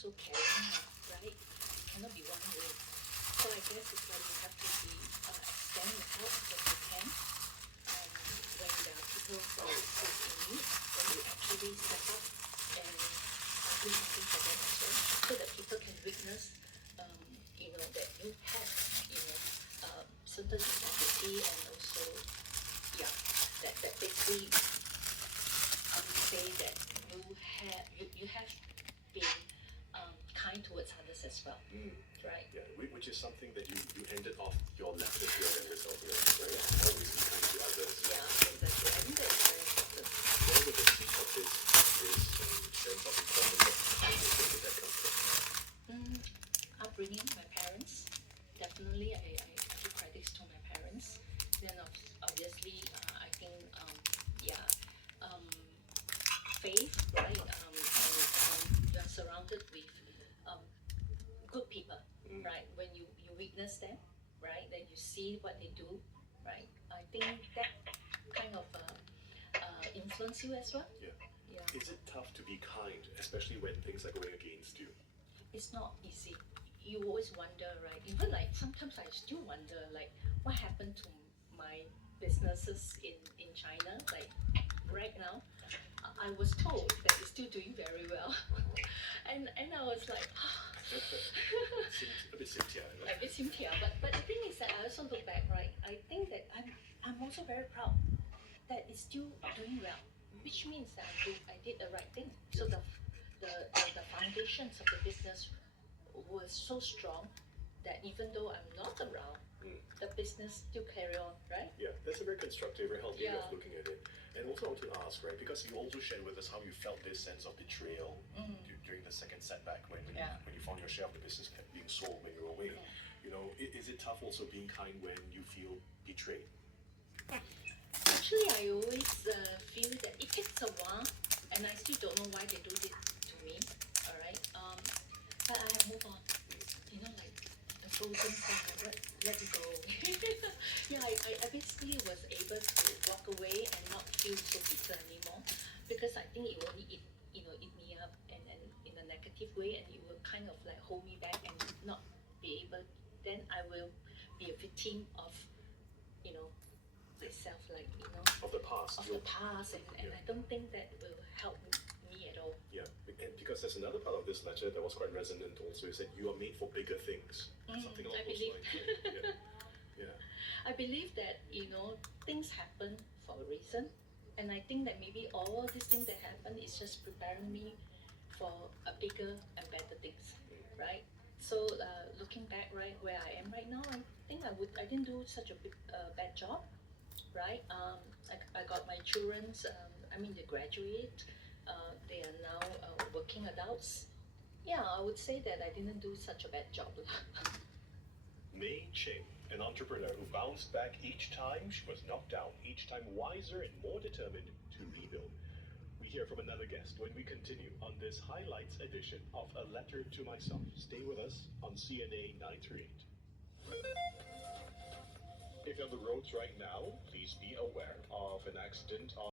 also carrying out, right? Cannot be one way. So I guess it's like you have to be extend your help when you can. When there are people who's in need, when you actually step up and do something for them as well, so that people can witness, that you have, certain integrity and also, yeah, that basically I would say that you have been kind towards others as well, right? Yeah, which is something that you ended off your letter to your yourself with, right? Always be kind to others. Yeah, exactly. I think that's very important. Where would the seed of this sense of importance of kindness, where did that come from? Upbringing, my parents. Definitely, I give credits to my parents. Then obviously, I think, faith, right? And you're surrounded with good people, right? When you witness them, right? Then you see what they do, right? I think that kind of influence you as well. Yeah. Yeah. Is it tough to be kind, especially when things are going against you? It's not easy. You always wonder, right? Even like sometimes I still wonder, like, what happened to my businesses in China? Like right now, I was told that it's still doing very well, and I was like, Seems a bit simple, right? a bit simple. But the thing is that I also look back, right? I think that I'm also very proud that it's still doing well, which means that I did the right thing. So the foundations of the business was so strong that even though I'm not around, the business still carry on, right? Yeah, that's a very constructive, very healthy way Yeah. of looking at it. And also I want to ask, right, because you also shared with us how you felt this sense of betrayal during the second setback when you found your share of the business being sold when you were away. You know, is it tough also being kind when you feel betrayed? Actually, I always feel that it takes a while, and I still don't know why they do it to me. All right, but I have moved on. You know, like the frozen thing, let it go. Yeah, I basically was able to walk away and not feel so bitter anymore, because I think it only eat me up and in a negative way, and it will kind of like hold me back and not be able. Then I will be a victim of, myself, like Of the past. of the past, and I don't think that will help me at all. Yeah, and because there's another part of this letter that was quite resonant also, is that you are made for bigger things. Something along I those believe. lines. Yeah. I believe that things happen for a reason, and I think that maybe all these things that happen is just preparing me for a bigger and better things, right? So looking back, right where I am right now, I think I didn't do such a bad job, right? I got my children's. They graduate. They are now working adults. Yeah, I would say that I didn't do such a bad job. Mei Ching, an entrepreneur who bounced back each time she was knocked down, each time wiser and more determined to rebuild. We hear from another guest when we continue on this highlights edition of A Letter to Myself. Stay with us on CNA 938. If you're on the roads right now, please be aware of an accident on